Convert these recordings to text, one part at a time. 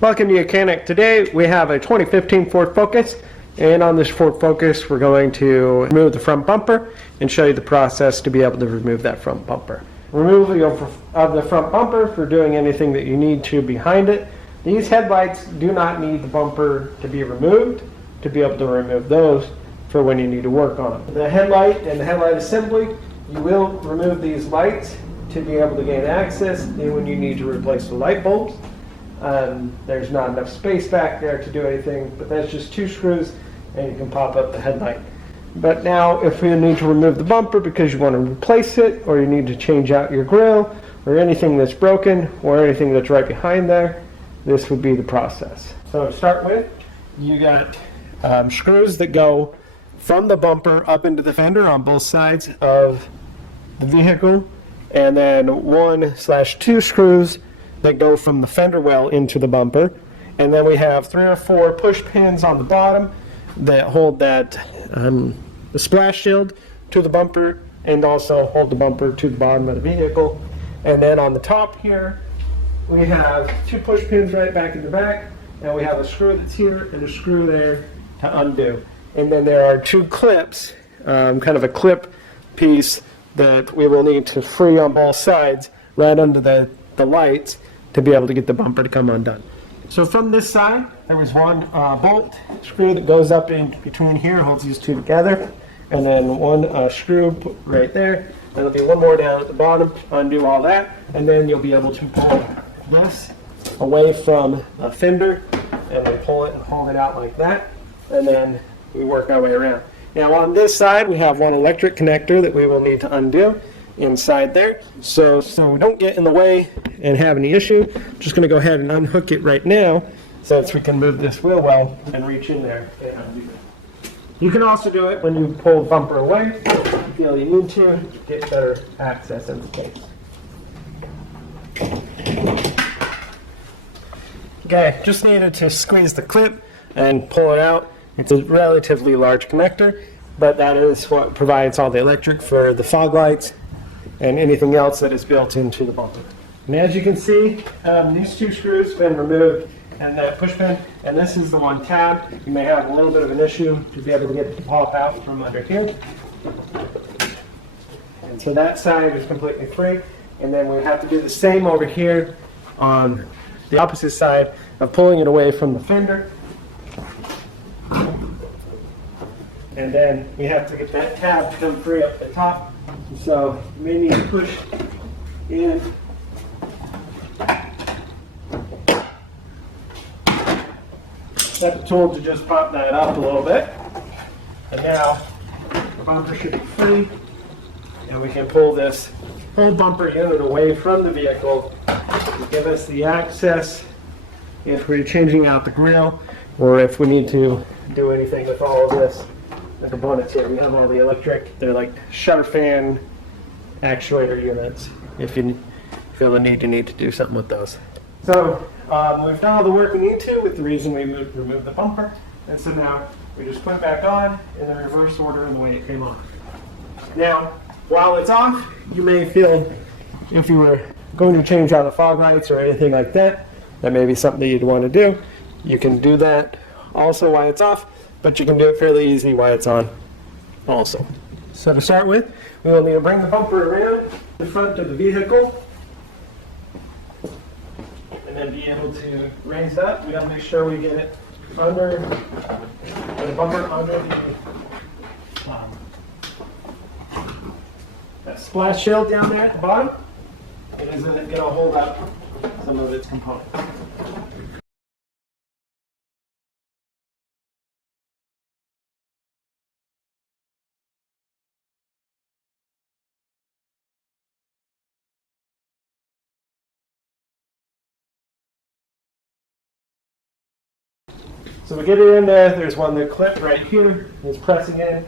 Welcome to YOUCANIC. Today we have a 2015 Ford Focus, and on this Ford Focus we're going to remove the front bumper and show you the process to be able to remove that front bumper. Removal of the front bumper for doing anything that you need to behind it. These headlights do not need the bumper to be removed to be able to remove those for when you need to work on them. The headlight and the headlight assembly, you will remove these lights to be able to gain access and when you need to replace the light bulbs. There's not enough space back there to do anything, but that's just 2 screws and you can pop up the headlight. But now if you need to remove the bumper because you want to replace it, or you need to change out your grille, or anything that's broken, or anything that's right behind there, this would be the process. So to start with, you got screws that go from the bumper up into the fender on both sides of the vehicle, and then 1/2 screws that go from the fender well into the bumper, and then we have 3 or 4 push pins on the bottom that hold that the splash shield to the bumper and also hold the bumper to the bottom of the vehicle. And then on the top here we have 2 push pins right back in the back, and we have a screw that's here and a screw there to undo. And then there are 2 clips, kind of a clip piece that we will need to free on both sides right under the lights to be able to get the bumper to come undone. So from this side, there was 1 bolt screw that goes up in between here, holds these 2 together, and then 1 screw right there. There'll be 1 more down at the bottom, undo all that, and then you'll be able to pull this away from the fender, and then pull it and hold it out like that, and then we work our way around. Now on this side, we have 1 electric connector that we will need to undo inside there. So we don't get in the way and have any issue, I'm just going to go ahead and unhook it right now so that we can move this wheel well and reach in there and undo it. You can also do it when you pull the bumper away if you feel you need to get better access in the case. Okay, just needed to squeeze the clip and pull it out. It's a relatively large connector, but that is what provides all the electric for the fog lights and anything else that is built into the bumper. And as you can see, these 2 screws have been removed and that push pin, and this is the 1 tab. You may have a little bit of an issue to be able to get it to pop out from under here. And so that side is completely free, and then we have to do the same over here on the opposite side of pulling it away from the fender. And then we have to get that tab to come free up the top. So you may need to push in. Got the tool to just pop that up a little bit. And now the bumper should be free, and we can pull this whole bumper unit away from the vehicle to give us the access if we're changing out the grille, or if we need to do anything with all of this. The components here, we have all the electric, they're like shutter fan actuator units if you feel the need to do something with those. So we've done all the work we need to with the reason we removed the bumper, and so now we just put it back on in the reverse order in the way it came on. Now while it's off, you may feel if you were going to change out the fog lights or anything like that, that may be something that you'd want to do. You can do that also while it's off, but you can do it fairly easy while it's on also. So to start with, we will need to bring the bumper around the front of the vehicle and then be able to raise up. We have to make sure we get it under the bumper, under that splash shield down there at the bottom. It is going to hold up some of its components. So we get it in there, there's 1 that clip right here, it's pressing in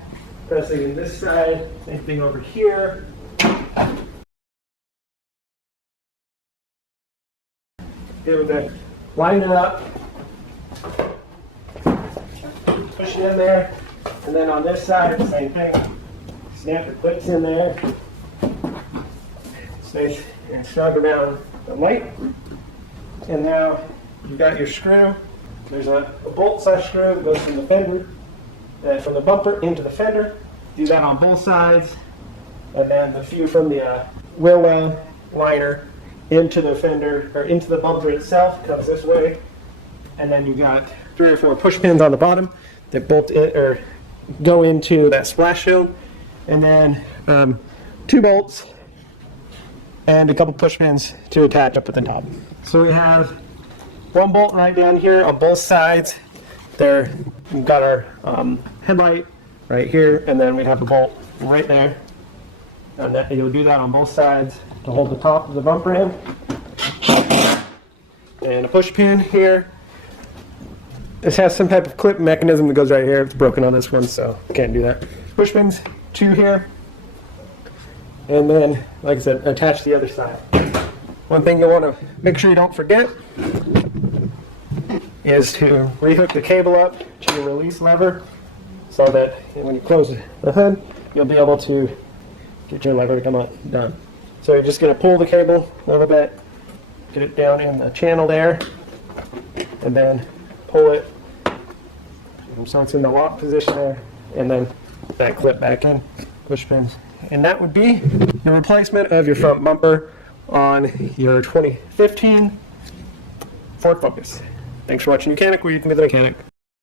this side, same thing over here. Able to line it up, push it in there, and then on this side, same thing, snap the clips in there, stay and snug around the light, and now you've got your screw. There's a bolt slash screw that goes from the fender, from the bumper into the fender. Do that on both sides. And then the few from the wheel well liner into the fender, or into the bumper itself, comes this way. And then you've got 3 or 4 push pins on the bottom that bolt in, or go into that splash shield. And then 2 bolts and a couple push pins to attach up at the top. So we have 1 bolt right down here on both sides. There, we've got our headlight right here, and then we have a bolt right there. And that, you'll do that on both sides to hold the top of the bumper in. And a push pin here. This has some type of clip mechanism that goes right here. It's broken on this one, so can't do that. Push pins, 2 here. And then, like I said, attach the other side. One thing you'll want to make sure you don't forget is to rehook the cable up to your release lever so that when you close the hood, you'll be able to get your lever to come down. So you're just going to pull the cable a little bit, get it down in the channel there, and then pull it so it's in the lock position there, and then that clip back in, push pins. And that would be your replacement of your front bumper on your 2015 Ford Focus. Thanks for watching YOUCANIC, where you can be the mechanic.